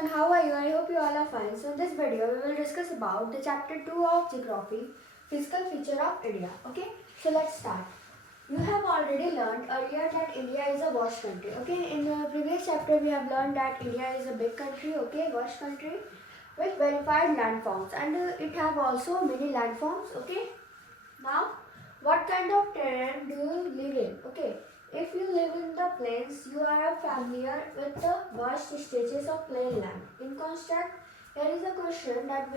everyone, how are you? I hope you all are fine. So in this video, we will discuss about the chapter 2 of geography, physical feature of India. Okay, so let's start. You have already learned earlier that India is a vast country. Okay, in the previous chapter, we have learned that India is a big country, okay, vast country with verified landforms, and it have also many landforms. Okay, now what kind of terrain do you live in? Okay, if you live in the plains, you are familiar with the vast stretches of plain land. In contrast, here is a question that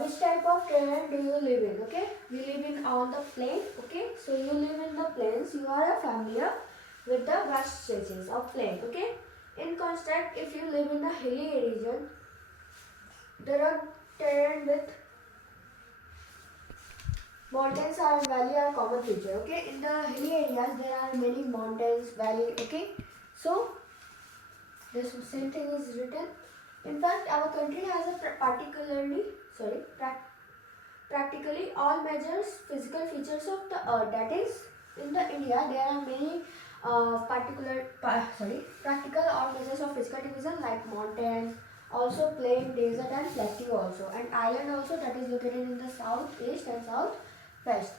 which type of terrain do you live in? Okay, we live in on the plain. Okay, so you live in the plains. You are familiar with the vast stretches of plain. Okay, in contrast, if you live in the hilly region, the rugged terrain with mountains and valley are common feature. Okay, in the hilly areas there are many mountains, valley. Okay, so this same thing is written. In fact, our country has a practically all major physical features of the earth. That is, in the India there are many practical all measures of physical division like mountains, also plain, desert and plateau also, and island also, that is located in the south, east and south west.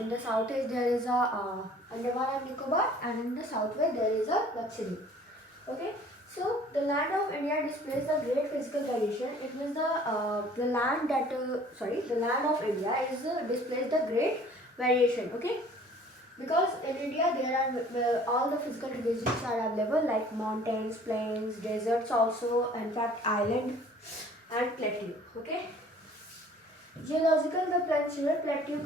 In the southeast there is a Andaman and Nicobar, and in the southwest there is a Lakshadweep. Okay, so the land of India displays the great physical condition. It means the land of India is displays the great variation. Okay, because in India there are all the physical divisions are available like mountains, plains, deserts also, in fact island and plateau. Okay, geological, the peninsular plateau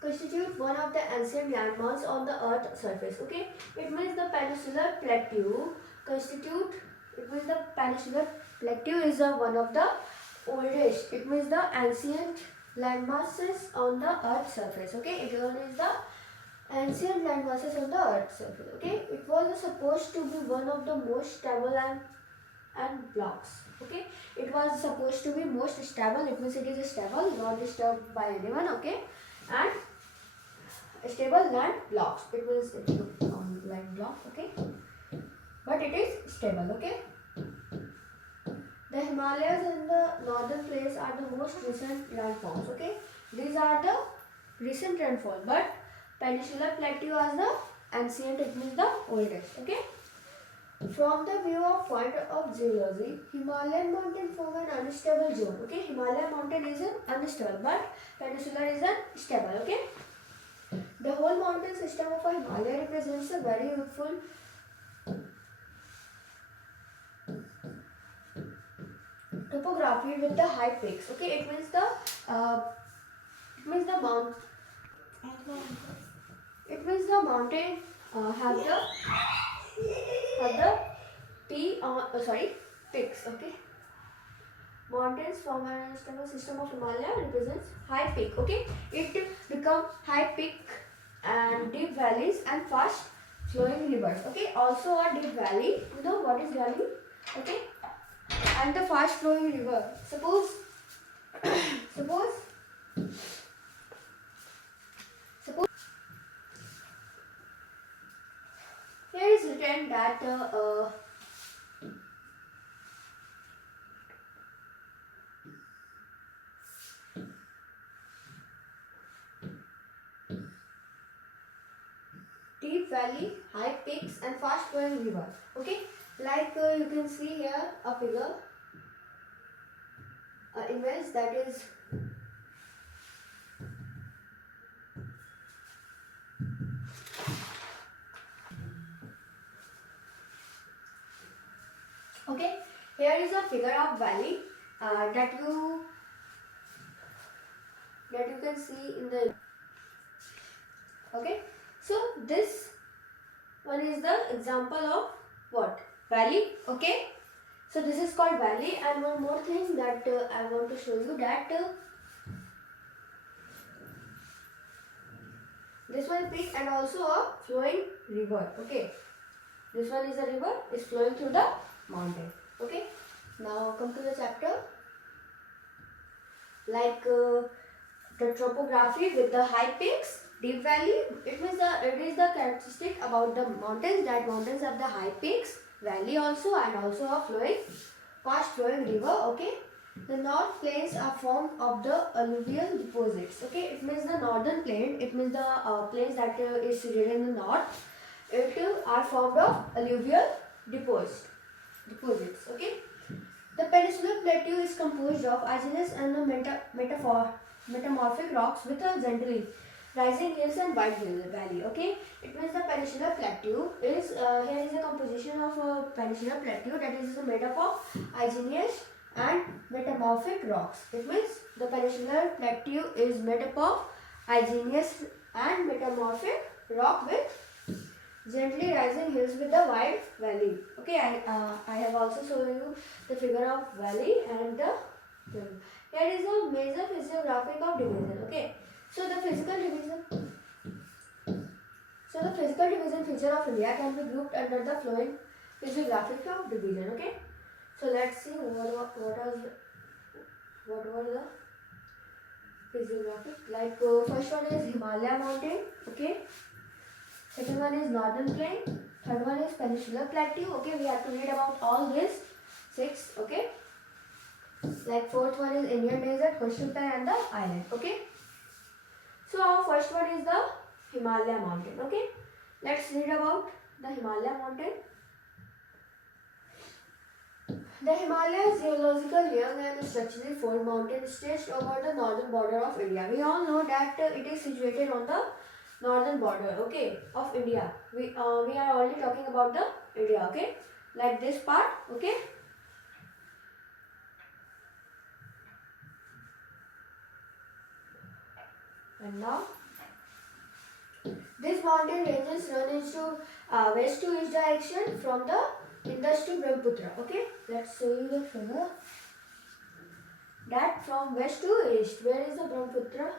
constitute one of the ancient landmarks on the earth's surface. Okay, it means the peninsular plateau is one of the oldest. It means the ancient landmasses on the earth's surface. Okay, it is the ancient landmasses on the earth's surface. Okay, it was supposed to be one of the most stable and blocks. Okay, it was supposed to be most stable. It means it is stable, not disturbed by anyone. Okay, and stable land blocks. It means it is land block. Okay, but it is stable. Okay, the Himalayas and the northern plains are the most recent landforms. Okay, these are the recent landfall, but peninsular plateau is the ancient. It means the oldest. Okay. From the view of point of geology, Himalayan mountain form an unstable zone. Okay, Himalayan mountain is an unstable, but peninsular is an stable. Okay, the whole mountain system of a Himalaya represents a very youthful topography with the high peaks. Okay, it means the mount. It means the mountain have the peaks. Okay, mountains form an unstable system of Himalaya represents high peak. Okay, it become high peak and deep valleys and fast flowing rivers. Okay, also a deep valley. You know what is valley? Okay, and the fast flowing river. Suppose here is written that deep valley, high peaks and fast flowing river. Okay, like you can see here a figure, image that is okay. Here is a figure of valley that you can see in the. Okay, so this one is the example of what? Valley. Okay, so this is called valley, and one more thing that I want to show you, that this one peak and also a flowing river. Okay, this one is a river, is flowing through the mountain. Okay, now come to the chapter like the topography with the high peaks Deep valley, it means it is the characteristic about the mountains, that mountains have the high peaks, valley also, and also a fast flowing river. Okay. The north plains are formed of the alluvial deposits. Okay, it means the northern plain, it means the plains that is situated in the north, it are formed of alluvial deposits. Okay. The peninsular plateau is composed of argillaceous and metamorphic rocks with a gently rising hills and wide valley. Okay, it means the peninsular plateau is here is a composition of a peninsular plateau that is made up of argillaceous and metamorphic rocks. It means the peninsular plateau is made up of argillaceous and metamorphic rock with gently rising hills with a wide valley. Okay, I have also shown you the figure of valley and the hill. Here is a major physiographic of division. Okay, so the physical division feature of India can be grouped under the following physiographic of division. Okay, so let's see what were the physiographic. Like first one is Himalaya mountain. Okay. Second one is northern plain. Third one is peninsular plateau. Okay, we have to read about all these 6. Okay. Like fourth one is Indian desert, coastal plain, and the island. Okay. So our first one is the Himalaya mountain. Okay. Let's read about the Himalaya mountain. The Himalaya is geological young and structurally formed mountain stretched over the northern border of India. We all know that it is situated on the northern border, okay, of India. We are only talking about the India, okay, like this part, okay. And now this mountain ranges run into west to east direction from the Indus to Brahmaputra. Okay, let's show you the figure. That from west to east, where is the Brahmaputra?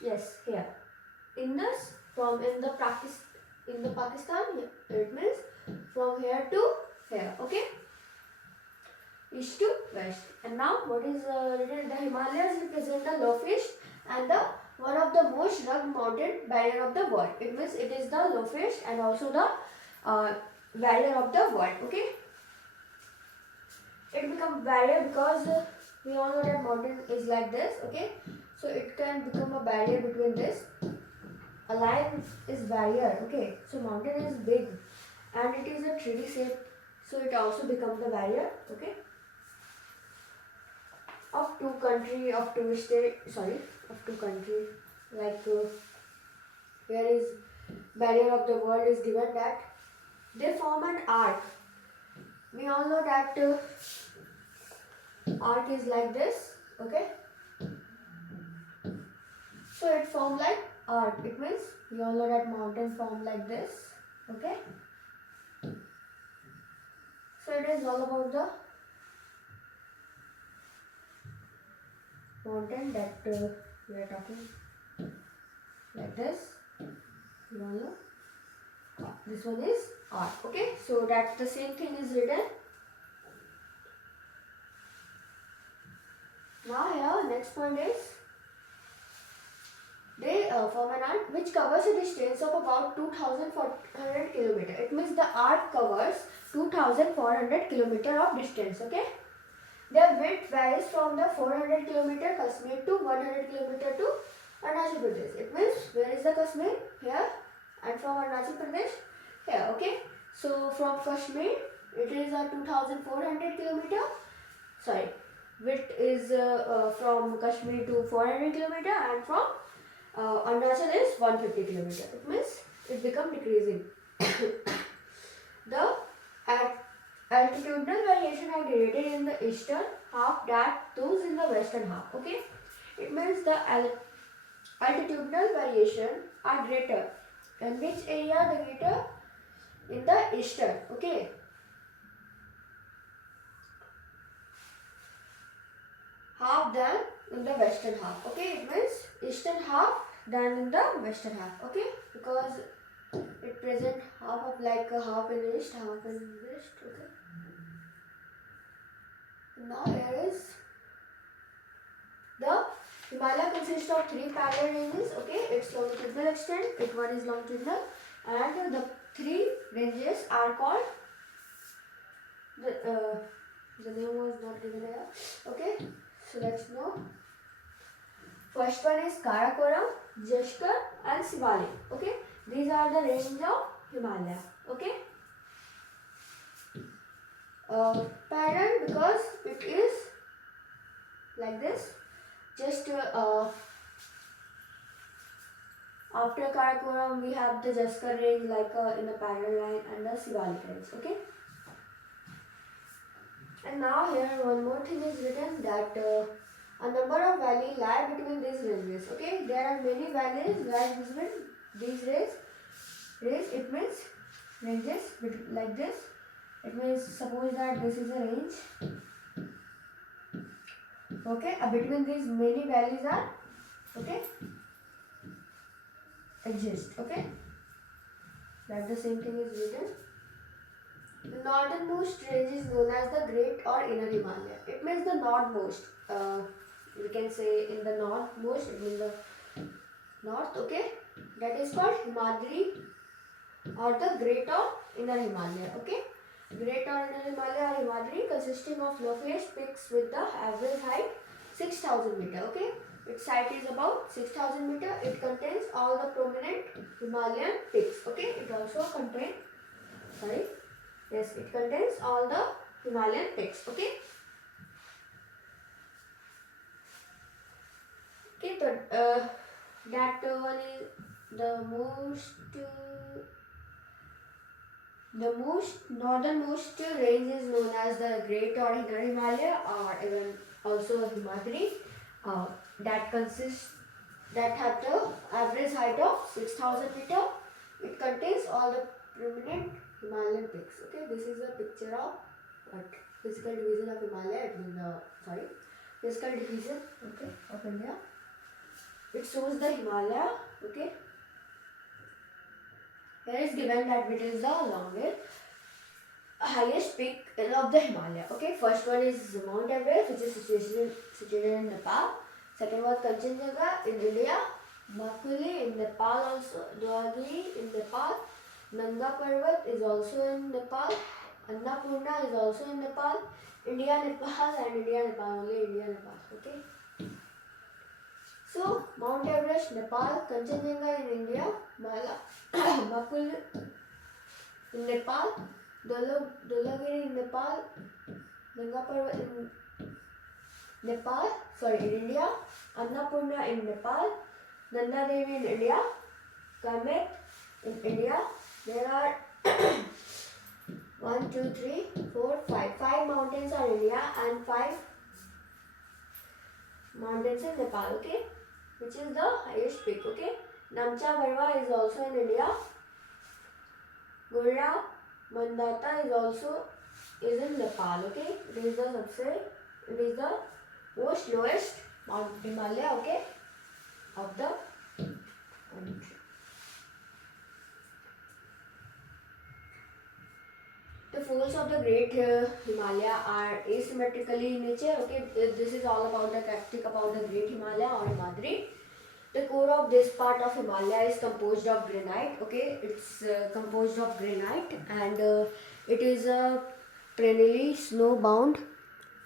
Yes, here. Indus from in the Pakistan, it means from here to here. Okay, east to west. And now what is written? The Himalayas represent the lowest and the one of the most rugged mountain barrier of the world. It means it is the lowest and also the barrier of the world. Okay, it becomes barrier because we all know that mountain is like this. Okay, so it can become a barrier between this. A line is barrier. Okay, so mountain is big and it is a 3D shape, so it also becomes the barrier. Okay, of two country, of two state, sorry, of two country. Like here is barrier of the world is given that they form an arc. We all know that arc is like this. Okay, so it forms like arc. It means we all know that mountain form like this. Okay, so it is all about the mountain that we are talking like this. You all know this one is arc. Okay, so that the same thing is written. Now here next point is they form an arc which covers a distance of about 2,400 km. It means the arc covers 2,400 km of distance. Okay, their width varies from the 400 km Kashmir to 100 km to Arunachal Pradesh. It means where is the Kashmir? Here, and from Arunachal Pradesh here. Okay, so from Kashmir it is a 2,400 km. Sorry, width is from Kashmir to 400 km and from Arunachal is 150 km. It means it becomes decreasing. The altitudinal variation are greater in the eastern half than those in the western half. Okay, it means the altitudinal variation are greater. In which area the greater? In the eastern. Okay, half than in the western half. Okay, it means eastern half than in the western half. Okay, because it present half of like a half in east, half in west. Okay, now here is the Himalaya consists of 3 parallel ranges. Okay, its longitudinal extent, one is longitudinal, and the 3 ranges are called the name was not given here. Okay, so let's know. First one is Karakoram, Jashkar and Sivalik. Okay, these are the range of Himalaya. Okay, parallel because it is like this. Just after Karakoram we have the Jashkar range like in a parallel line and the Sivalik range. Okay. And now here one more thing is written that a number of valleys lie between these ranges. Okay, there are many valleys lie between these ranges. It means ranges like this. It means suppose that this is a range. Okay, between these many valleys are exist. Okay, that the same thing is written. The northernmost range is known as the Great or Inner Himalaya. It means the northmost. We can say in the northmost, it means the north. Okay, that is called Himadri or the Great or Inner Himalaya. Okay, Great or Inner Himalaya or Himadri consisting of loftiest peaks with the average height 6,000 meter. Okay, its height is about 6,000 meter. It contains all the prominent Himalayan peaks. Okay, it also contains it contains all the Himalayan peaks. Okay. Okay, so that one is the most northernmost range is known as the Great or Inner Himalaya, or even also Himadri. That have the average height of 6,000 meter. It contains all the prominent Himalayan peaks. Okay, this is a picture of physical division of Himalaya. It means physical division. Okay, of India. It shows the Himalaya. Okay. Here is given that it is the longest, highest peak of the Himalaya. Okay, first one is Mount Everest, which is situated in Nepal. Second one Kanchenjunga in India. Makuli in Nepal also. Dwagiri in Nepal. Nanga Parvat is also in Nepal. Annapurna is also in Nepal. India, Nepal and India, Nepal. Only India, Nepal. Okay. So, Mount Everest, Nepal. Kanchenjunga in India. Makul in Nepal. Dholagiri in Nepal. Nanga Parvat in Nepal. In India. Annapurna in Nepal. Nanda Devi in India. Kamet in India. There are 1, 2, 3, 4, 5. 5 mountains are in India and 5 mountains in Nepal. Okay, which is the highest peak. Okay, Namcha Barwa is also in India. Gurra Mandata is in Nepal. Okay, it is the most lowest Mount Himalaya. Okay, of the country. The folds of the Great Himalaya are asymmetrically in nature. Okay, this is all about the characteristic about the Great Himalaya or Himadri. The core of this part of Himalaya is composed of granite. Okay, it's composed of granite, and it is perennially snow-bound,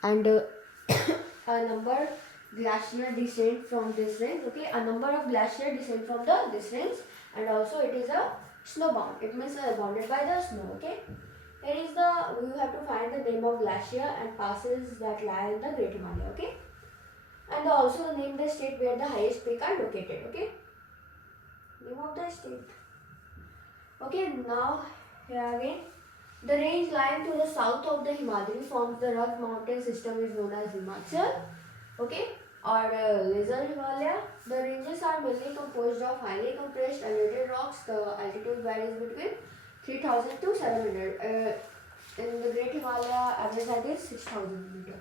and a number glacier descend from this range. Okay, a number of glacier descend from this range, and also it is a snow-bound. It means bounded by the snow. Okay. Here is we have to find the name of glacier and passes that lie in the Great Himalaya. Okay, and also name the state where the highest peak are located. Okay, name of the state. Okay, now here again, the range lying to the south of the Himadri forms the rugged mountain system is known as Himachal. Okay, or Lesser Himalaya. The ranges are mainly composed of highly compressed elevated rocks. The altitude varies between 3,000 to 700. In the Great Himalaya, average height is 6,000 meter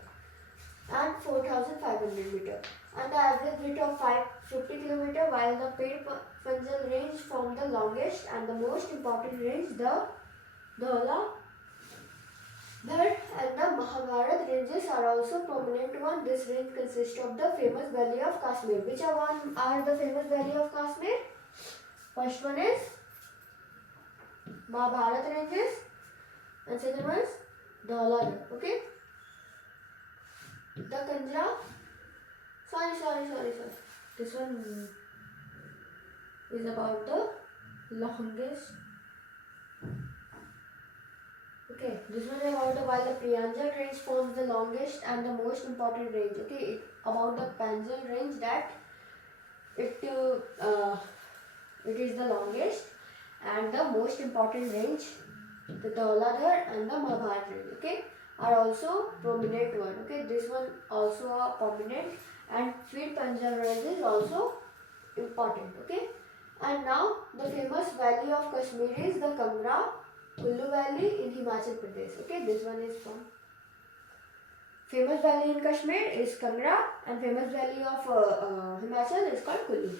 and 4,500 meter. And the average width of 550 km, while the Panjal range form the longest and the most important range, the Dhola Bharat and the Mahabharat ranges are also prominent one. This range consists of the famous valley of Kashmir. Which one are the famous valley of Kashmir? First one is Mahabharat ranges and second one is Dhauladhar. Okay. The Kanjra. Sorry. This one is about the longest. Okay, this one is about while the Priyanjal range forms the longest and the most important range. Okay, about the Panjal range that it is the longest and the most important range. The Dhauladhar and the Mahabharat range. Okay, are also prominent one. Okay, this one also are prominent and Fir Panjal range is also important. Okay, and now the famous valley of Kashmir is the Kangra Kullu Valley in Himachal Pradesh. Okay, this one is from famous valley in Kashmir is Kangra and famous valley of Himachal is called Kullu.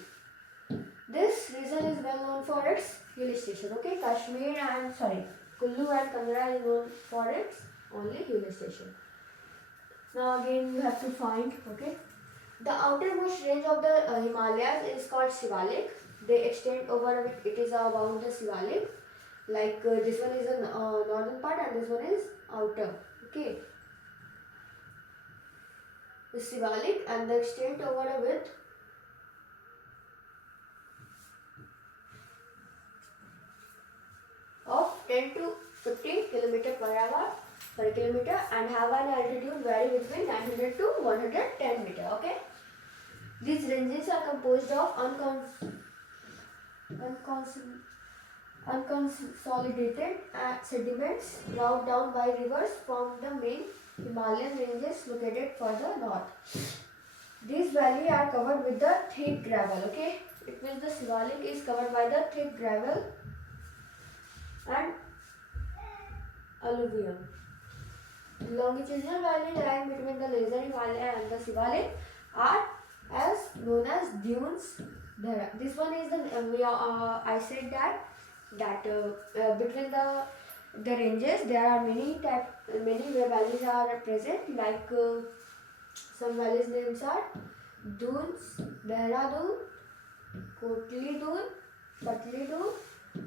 This region is well known for its hill station. Okay, Kullu and Kangra is known for its only hill station. Now again you have to find. Okay, the outermost range of the Himalayas is called Shivalik. They extend over it is about the Shivalik. Like this one is the northern part and this one is outer. Okay. The Shivalik and the extent over a width of 10 to 15 km per hour per kilometer and have an altitude vary between 900 to 110 meter. Okay. These ranges are composed of unconsolidated sediments brought down by rivers from the main Himalayan ranges located further north. These valleys are covered with the thick gravel. Okay, it means the Shivalik is covered by the thick gravel and alluvium. The longitudinal valley lying between the Lesser Himalaya and the Shivalik are as known as dunes. This one is the I said that between the ranges there are many valleys are present, like some valleys names are dunes, Dehradun, Kotli Dune, Patli Dune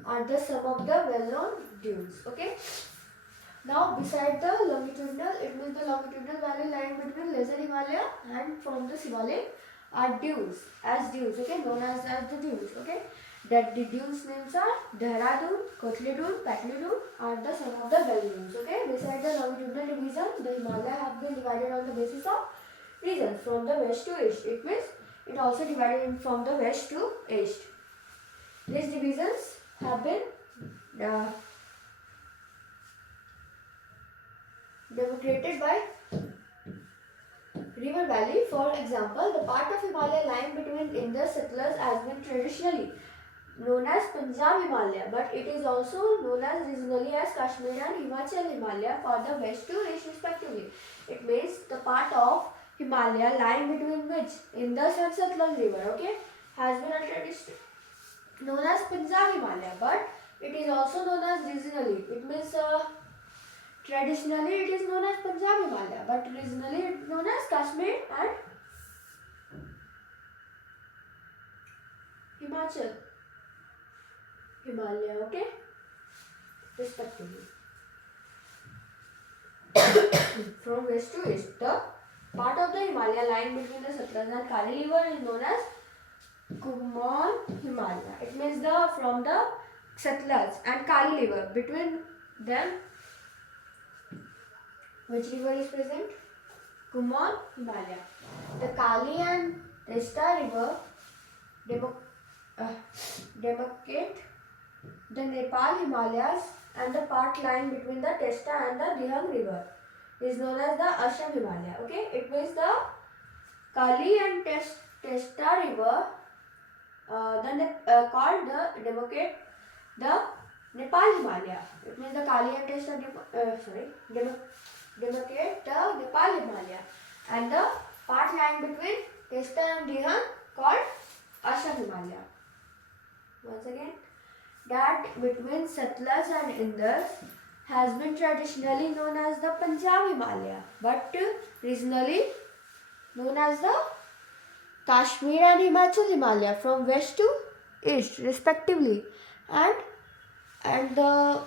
are the some of the well-known dunes. Okay. Now beside the longitudinal, it means the longitudinal valley lying between Lesser Himalaya and from the Shivalik are dunes, okay, known as the dunes. Okay, that the dunes names are Dehradun, Kotli Dune, Patli Dune are the some of the well dunes. Okay, beside the longitudinal division, the Himalaya have been divided on the basis of regions from the west to east. It means it also divided from the west to east. These divisions have been demarcated by river valley. For example, the part of Himalaya lying between Indus settlers has been traditionally known as Punjab Himalaya, but it is also known as regionally as Kashmir and Himachal Himalaya for the west to east respectively. It means the part of Himalaya lying between which Indus and Satluj river, okay, has been traditionally known as Punjab Himalaya, but it is also known as regionally. It means traditionally it is known as Punjab Himalaya, but regionally it is known as Kashmir and Himachal Himalaya, okay, respectively. From west to east, the part of the Himalaya lying between the Satluj and Kali river is known as Kumaon Himalaya. It means from the Satluj and Kali river, between them which river is present? Kumaon Himalaya. The Kali and Testa river demarcate the Nepal Himalayas, and the part lying between the Testa and the Dihang river is known as the Assam Himalaya. Okay, it means the Kali and Testa river called the demarcate the Nepal Himalaya. It means the Kali and Testa demarcate the Nepal Himalaya, and the part lying between Testa and Dihang called Assam Himalaya. Once again, that between Satluj and Indus has been traditionally known as the Punjab Himalaya, but regionally known as the Kashmir and Himachal Himalaya from west to east respectively, and the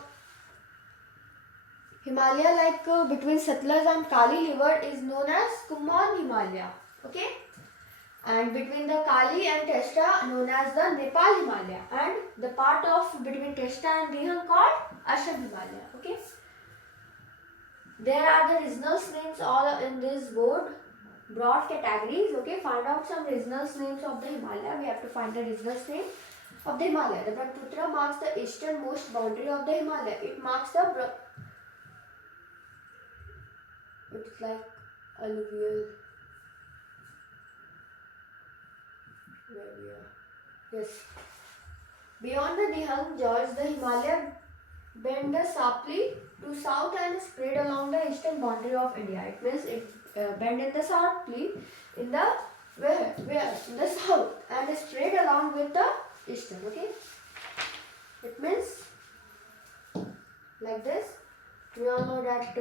Himalaya between Satluj and Kali river is known as Kumaon Himalaya, okay, and between the Kali and Testa known as the Nepal Himalaya, and the part of between Testa and Rihang called Assam Himalaya, okay. There are the regional names all in this broad categories, okay. Find out some regional names of the Himalaya. We have to find the regional name of the Himalaya. The Brahmaputra marks the easternmost boundary of the Himalaya. It marks the it's like alluvial where we are. Yes. Beyond the Dihang Gorge, the Himalaya bend sharply to south and spread along the eastern boundary of India. It means it bend in the sharply in the where in the south and spread along with the eastern. Okay. It means like this. We all know that.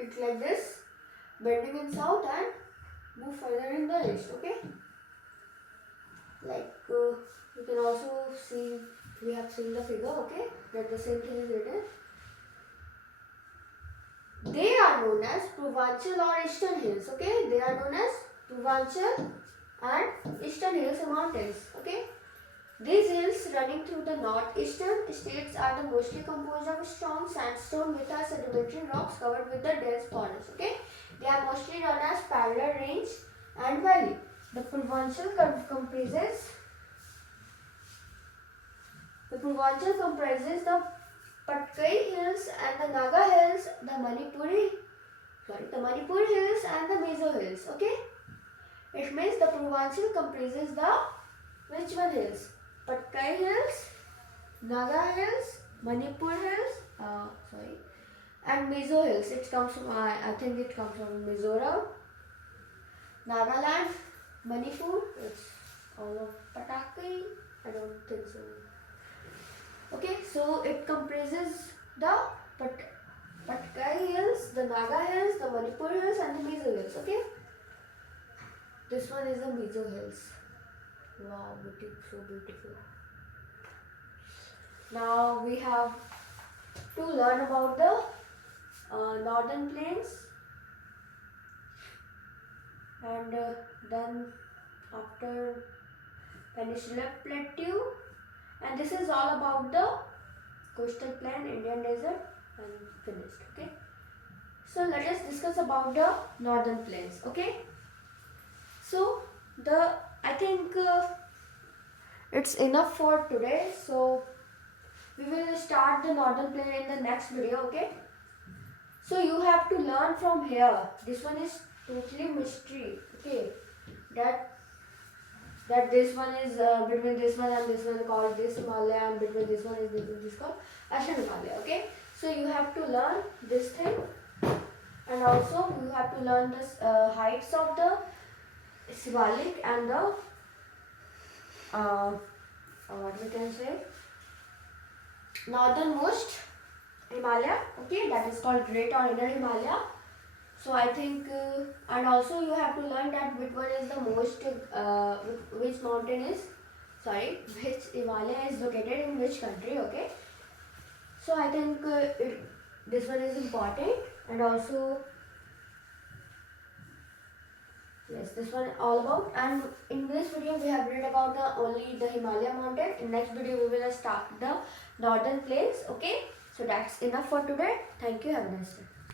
It's like this, bending in south and move further in the east, okay? Like you can also see, we have seen the figure, okay? That the same thing is written. They are known as Purvanchal or Eastern Hills, okay? They are known as Purvanchal and Eastern Hills mountains, okay? These hills running through the northeastern states are the mostly composed of strong sandstone with a sedimentary rocks covered with the dense forest. Okay, they are mostly known as parallel range and valley. The Purvanchal comprises the Patkai hills and the Naga hills, the Manipur hills and the Mizo hills. Okay, it means the Purvanchal comprises the which one hills? Patkai hills, Naga hills, Manipur hills, and Mizo hills. It comes from, I think it comes from Mizoram, Nagaland, Manipur. It's all of Patkai. I don't think so. Okay, so it comprises the Patkai hills, the Naga hills, the Manipur hills, and the Mizo hills. Okay, this one is the Mizo hills. Wow, so beautiful. Now we have to learn about the northern plains, and then after Peninsular Plateau, and this is all about the coastal plain, Indian desert, and finished. Okay. So let us discuss about the northern plains. Okay. So I think it's enough for today. So we will start the northern plain in the next video. Okay. So you have to learn from here. This one is totally mystery. Okay. That this one is between this one and this one called this Himalaya, and between this one is this called Assam Himalaya. Okay. So you have to learn this thing, and also you have to learn the heights of the Shivalik and the what we can say, northernmost Himalaya. Okay, that is called Great or Inner Himalaya. So I think and also you have to learn that which one is the most which mountain is which Himalaya is located in which country. Okay, so I think this one is important, and also yes, this one all about. And in this video we have read about only the Himalaya mountain. In next video we will start the northern plains. Okay, so that's enough for today. Thank you. Have a nice day.